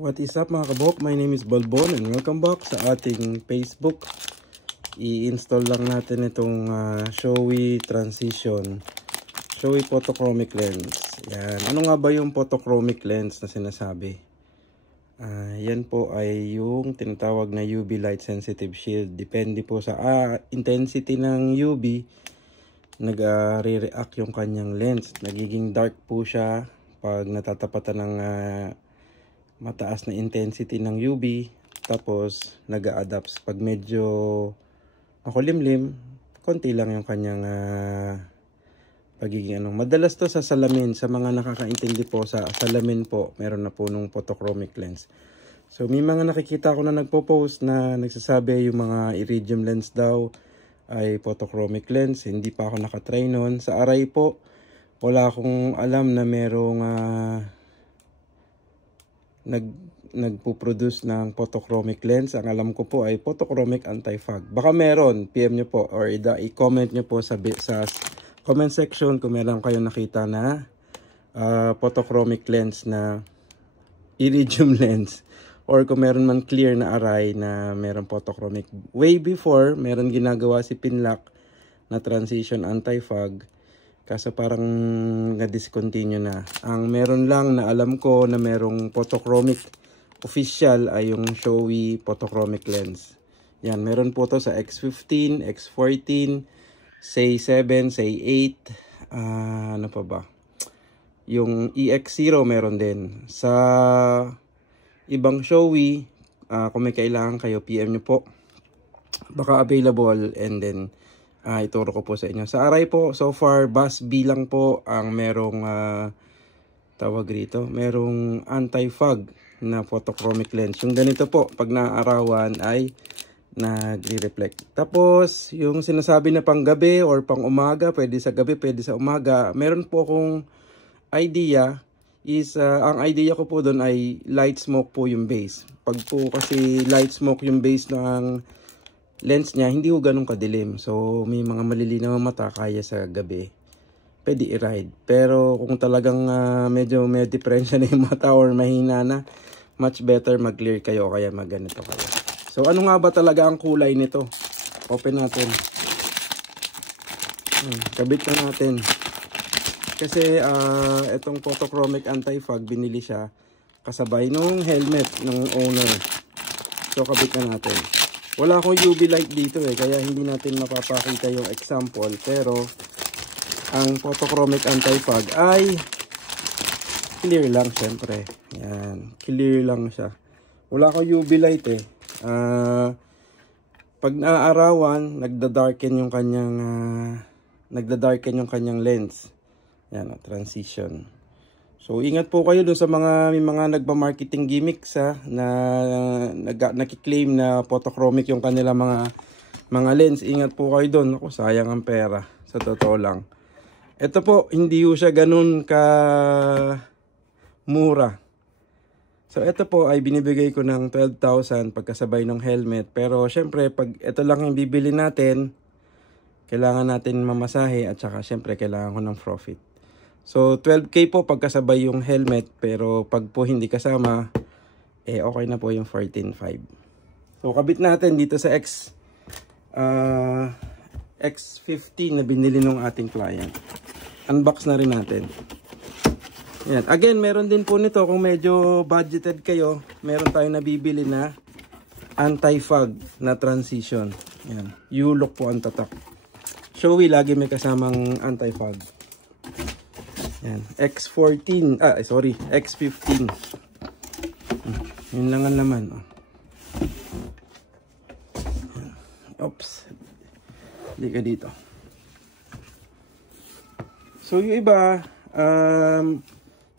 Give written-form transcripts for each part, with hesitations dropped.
What is up mga kabok? My name is Balbon and welcome back sa ating Facebook. I-install lang natin itong Shoei Transition, Shoei Photochromic Lens. Yan. Ano nga ba yung photochromic lens na sinasabi? Yan po ay yung tinatawag na UV Light Sensitive Shield. Depende po sa intensity ng UV, nag-re-react yung kanyang lens. Nagiging dark po siya pag natatapatan ng mataas na intensity ng UV, tapos nag-a-adapt pag medyo makulimlim, konti lang yung kanyang pagiging madalas to sa salamin. Sa mga nakakaintindi po, sa salamin po meron na po nung photochromic lens. So may mga nakikita ko na nagpo-post na nagsasabi yung mga iridium lens daw ay photochromic lens. Hindi pa ako nakatry nun. Sa Aray po, wala akong alam na merong nagpo-produce ng photochromic lens. Ang alam ko po ay photochromic anti-fog. Baka meron, PM nyo po or i-comment nyo po sa comment section kung meron kayo nakita na photochromic lens na iridium lens, or kung meron man clear na Aray na meron photochromic. Way before, meron ginagawa si Pinlock na transition anti-fog. Kaso parang na-discontinue na. Ang meron lang na alam ko na merong photochromic official ay yung Shoei photochromic lens. Yan, meron po to sa X15, X14, Say 7, Say 8, ano pa ba? Yung EX0 meron din. Sa ibang Shoei, kung may kailangan kayo, PM nyo po. Baka available, and then ituro ko po sa inyo. Sa Aray po, so far, Bus B lang po ang merong tawag rito. Merong anti-fog na photochromic lens. Yung ganito po, pag naarawan ay nagre-reflect. Tapos, yung sinasabi na pang gabi or pang umaga, pwede sa gabi, pwede sa umaga. Meron po akong idea is, ang idea ko po doon ay light smoke po yung base. Pag po kasi light smoke yung base ng lens niya, hindi ko ganun kadilim. So, may mga malilinaw na mata, kaya sa gabi pwede i-ride. Pero kung talagang medyo may diferensya na yung mata or mahina na, much better mag-clear kayo o kaya mag-ganito kayo. So, ano nga ba talaga ang kulay nito? Open natin. Kabit na natin. Kasi itong photochromic anti-fog, binili siya kasabay nung helmet ng owner. So, kabit na natin. Wala akong UV light dito kaya hindi natin mapapakita yung example. Pero, ang photochromic anti-fog ay clear lang syempre. Yan, clear lang siya. Wala akong UV light pag naaarawan, nagda-darken yung kanyang lens. Yan, transition. So, ingat po kayo doon sa may mga nagba-marketing gimmicks na nakiklaim na photochromic yung kanila mga lens. Ingat po kayo doon. Ako, sayang ang pera. Sa totoo lang. Ito po, hindi po siya ganun ka mura. So, ito po ay binibigay ko ng 12,000 pagkasabay ng helmet. Pero, syempre, pag ito lang yung bibili natin, kailangan natin mamasahe at saka, syempre, kailangan ko ng profit. So, 12K po pagkasabay yung helmet, pero pag po hindi kasama, okay na po yung 14,500. So, kabit natin dito sa X15 na binili ng ating client. Unbox na rin natin. Yan. Again, meron din po nito kung medyo budgeted kayo, meron tayong nabibili na anti-fog na transition. Yan. U-look po ang tatak. Shoei lagi may kasamang anti-fog. Yan, X15, X15. Yun lang ang laman. Oops. Hindi ka dito. So, yung iba,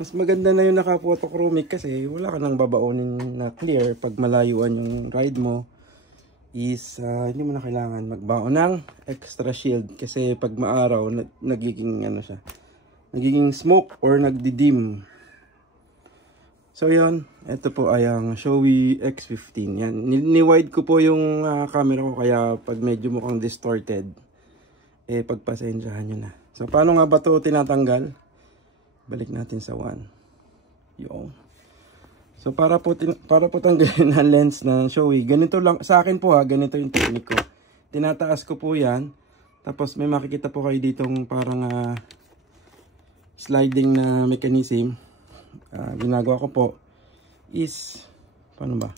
mas maganda na yung naka-photochromic kasi wala ka nang babaonin na clear pag malayuan yung ride mo. Is, hindi mo na kailangan magbaon ng extra shield kasi pag maaraw, nagiging siya. Nagiging smoke or nagdidim. So yun, ito po ay ang Shoei X15. Yan, ni-wide ko po yung camera ko kaya pag medyo mukhang distorted, pagpasensyahan nyo na. So paano nga ba ito tinatanggal? Balik natin sa 1. Yo. So para po tanggalin ang lens na showy, ganito lang sa akin po ha, ganito yung technique ko. Tinataas ko po 'yan. Tapos may makikita po kayo ditong parang sliding na mechanism. Ginagawa ko po is paano ba?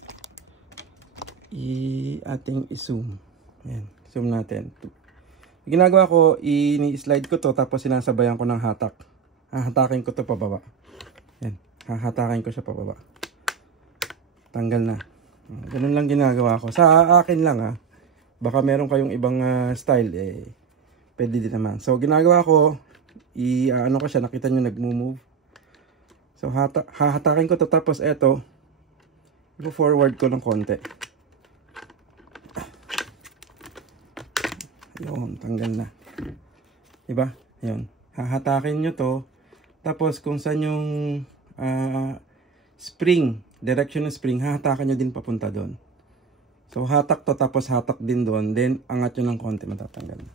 Ating i-zoom. Ayan, zoom natin. Ginagawa ko, ini-slide ko to tapos sinasabayan ko ng hatak. Hahatakin ko to pababa. Ayan, hahatakin ko siya pababa. Tanggal na. Ganun lang ginagawa ko. Sa akin lang baka meron kayong ibang style pwede din naman. So ginagawa ko, ano ko siya, nakita nyo nagmo-move. So hahatakin ko to tapos eto, i-forward ko ng konti. Yun, tanggal na. Diba? Yun. Hahatakin nyo to. Tapos kung saan yung spring, direction ng spring, hahatakan nyo din papunta doon. So hatak to tapos hatak din doon. Then angat nyo ng konti, matatanggal na.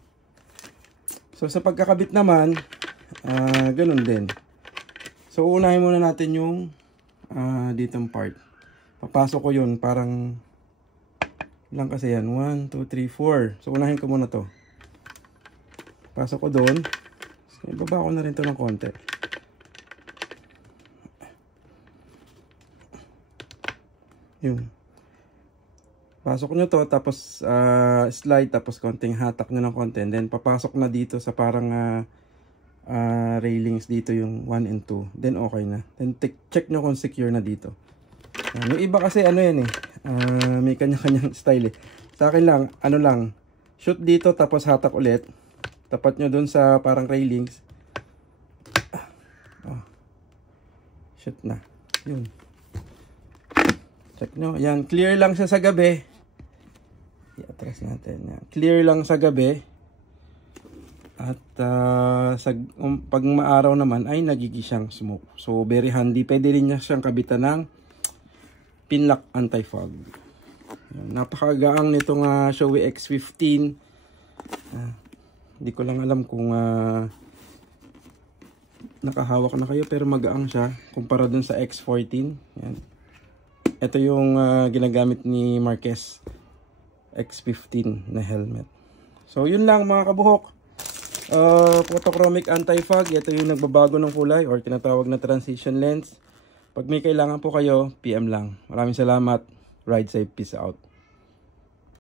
So sa pagkakabit naman, ganun din. So unahin muna natin yung ditong part. Papasok ko yun, parang lang kasi yan. 1, 2, 3, 4. So unahin ko muna to. Pasok ko doon. So, ibaba ko na rin to ng konti. Yun. Pasok nyo to, tapos slide, tapos konting hatak nyo ng konti. And then papasok na dito sa parang railings dito yung 1 and 2. Then okay na. Then check nyo kung secure na dito. Yung iba kasi ano yan may kanya-kanyang style Sa akin lang, ano lang, shoot dito tapos hatak ulit. Tapat nyo dun sa parang railings. Shoot na. Yun. Check nyo. Yan, clear lang siya sa gabi. I-atras natin. Yan. Clear lang sa gabi. At pag maaraw naman ay nagiging smoke. So very handy. Pwede rin niya siyang kabitan ng Pinlock anti-fog. Napakagaang nitong Shoei X15. Hindi ko lang alam kung nakahawak na kayo, pero magaang siya kumpara dun sa X14. Yan. Ito yung ginagamit ni Marquez X15 na helmet. So yun lang mga kabuhok. Photochromic anti-fog. Ito yung nagbabago ng kulay or tinatawag na transition lens. Pag may kailangan po kayo, PM lang. Maraming salamat. Ride safe. Peace out.